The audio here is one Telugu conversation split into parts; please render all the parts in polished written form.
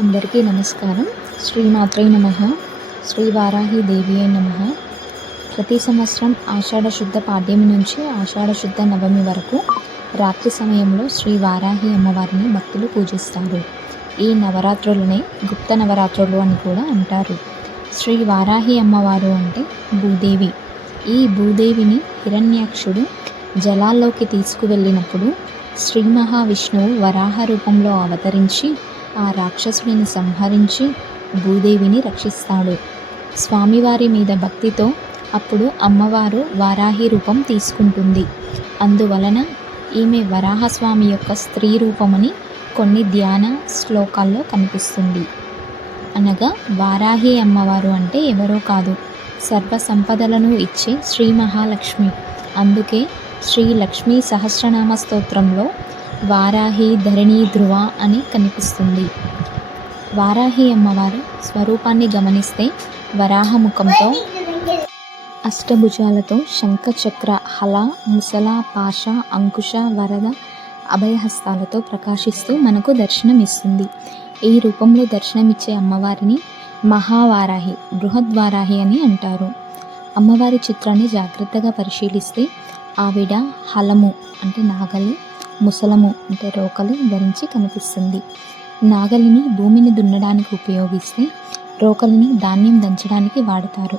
అందరికీ నమస్కారం. శ్రీమాత్రే నమః. శ్రీ వారాహి దేవి అయి నమః. ప్రతి సంవత్సరం ఆషాఢ శుద్ధ పాడ్యమి నుంచి ఆషాఢ శుద్ధ నవమి వరకు రాత్రి సమయంలో శ్రీ వారాహి అమ్మవారిని భక్తులు పూజిస్తారు. ఈ నవరాత్రులనే గుప్త నవరాత్రులు అని కూడా అంటారు. శ్రీ వారాహి అమ్మవారు అంటే భూదేవి. ఈ భూదేవిని హిరణ్యాక్షుడు జలాల్లోకి తీసుకువెళ్ళినప్పుడు శ్రీ మహావిష్ణువు వరాహ రూపంలో అవతరించి ఆ రాక్షసుడిని సంహరించి భూదేవిని రక్షిస్తాడు. స్వామివారి మీద భక్తితో అప్పుడు అమ్మవారు వారాహి రూపం తీసుకుంటుంది. అందువలన ఈమె వరాహస్వామి యొక్క స్త్రీ రూపమని కొన్ని ధ్యాన శ్లోకాల్లో కనిపిస్తుంది. అనగా వారాహి అమ్మవారు అంటే ఎవరో కాదు, సర్వ సంపదలను ఇచ్చే శ్రీ మహాలక్ష్మి. అందుకే శ్రీ లక్ష్మీ సహస్రనామ స్తోత్రంలో వారాహి ధరణి ధ్రువ అని కనిపిస్తుంది. వారాహి అమ్మవారు స్వరూపాన్ని గమనిస్తే వరాహ ముఖంతో అష్టభుజాలతో శంఖ చక్ర హల ముసల పాశ అంకుశ వరద అభయహస్తాలతో ప్రకాశిస్తూ మనకు దర్శనమిస్తుంది. ఈ రూపంలో దర్శనమిచ్చే అమ్మవారిని మహావారాహి, బృహద్వారాహి అని అంటారు. అమ్మవారి చిత్రాన్ని జాగ్రత్తగా పరిశీలిస్తే ఆవిడ హలము అంటే నాగలి, ముసలము అంటే రోకలి ధరించి కనిపిస్తుంది. నాగలిని భూమిని దున్నడానికి ఉపయోగిస్తే రోకలిని ధాన్యం దంచడానికి వాడతారు.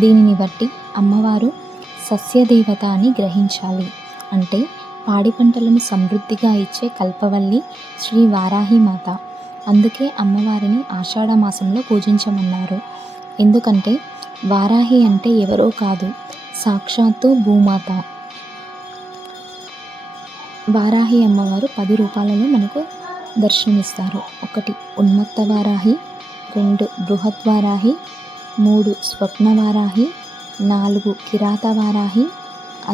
దీనిని బట్టి అమ్మవారు సస్యదేవత అని గ్రహించాలి. అంటే పాడి పంటలను సమృద్ధిగా ఇచ్చే కల్పవల్లి శ్రీ వారాహి మాత. అందుకే అమ్మవారిని ఆషాఢ మాసంలో పూజించమన్నారు. ఎందుకంటే వారాహి అంటే ఎవరో కాదు, సాక్షాత్తు భూమాత. వారాహి అమ్మవారు 10 రూపాలలో మనకు దర్శనమిస్తారు. 1 ఉన్మత్త వారాహి, 2 బృహత్ వారాహి, 3 స్వప్న వారాహి, 4 కిరాత వారాహి,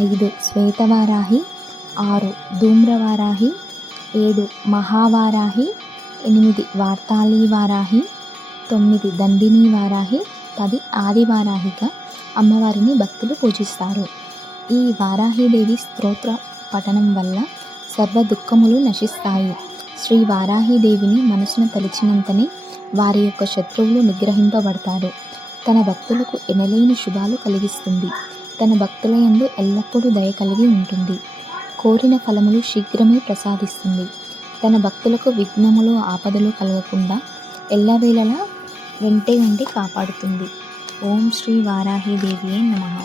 5 శ్వేత వారాహి, 6 ధూమ్ర వారాహి, 7 మహావారాహి, 8 వార్తాళి వారాహి, 9 దండిని వారాహి, 10 ఆది వారాహిగా అమ్మవారిని భక్తులు పూజిస్తారు. ఈ వారాహిదేవి స్తోత్ర పఠనం వల్ల సర్వ దుఃఖములు నశిస్తాయి. శ్రీ వారాహిదేవిని మనసున తలిచినంతనే వారి యొక్క శత్రువులు నిగ్రహింపబడతారు. తన భక్తులకు ఎనలేని శుభాలు కలిగిస్తుంది. తన భక్తుల యందు ఎల్లప్పుడూ దయ కలిగి ఉంటుంది. కోరిన ఫలములు శీఘ్రమే ప్రసాదిస్తుంది. తన భక్తులకు విఘ్నములు ఆపదలు కలగకుండా ఎల్లవేళలా వెంటే ఉండి కాపాడుతుంది. ఓం శ్రీ వారాహిదేవియే నమః.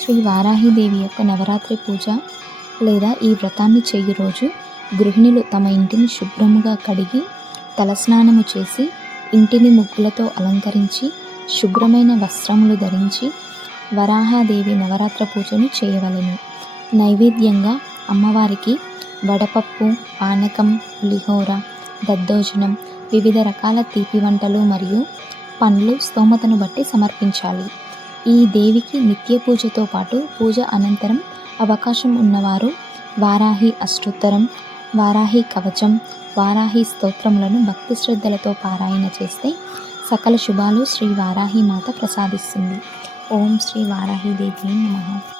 శ్రీ వారాహిదేవి యొక్క నవరాత్రి పూజ లేదా ఈ వ్రతాన్ని చేయు రోజు గృహిణులు తమ ఇంటిని శుభ్రముగా కడిగి తలస్నానము చేసి ఇంటిని ముగ్గులతో అలంకరించి శుభ్రమైన వస్త్రములు ధరించి వరాహాదేవి నవరాత్ర పూజను చేయవలెను. నైవేద్యంగా అమ్మవారికి వడపప్పు, పానకం, పులిహోర, దద్దోజనం, వివిధ రకాల తీపి వంటలు మరియు పండ్లు స్తోమతను బట్టి సమర్పించాలి. ఈ దేవికి నిత్య పూజతో పాటు పూజ అనంతరం అవకాశం ఉన్నవారు వారాహి అష్టోత్తరం, వారాహి కవచం, వారాహి స్తోత్రములను భక్తి శ్రద్ధలతో పారాయణ చేస్తే సకల శుభాలు శ్రీ వారాహి మాత ప్రసాదిస్తుంది. ఓం శ్రీ వారాహిదేవి నమః.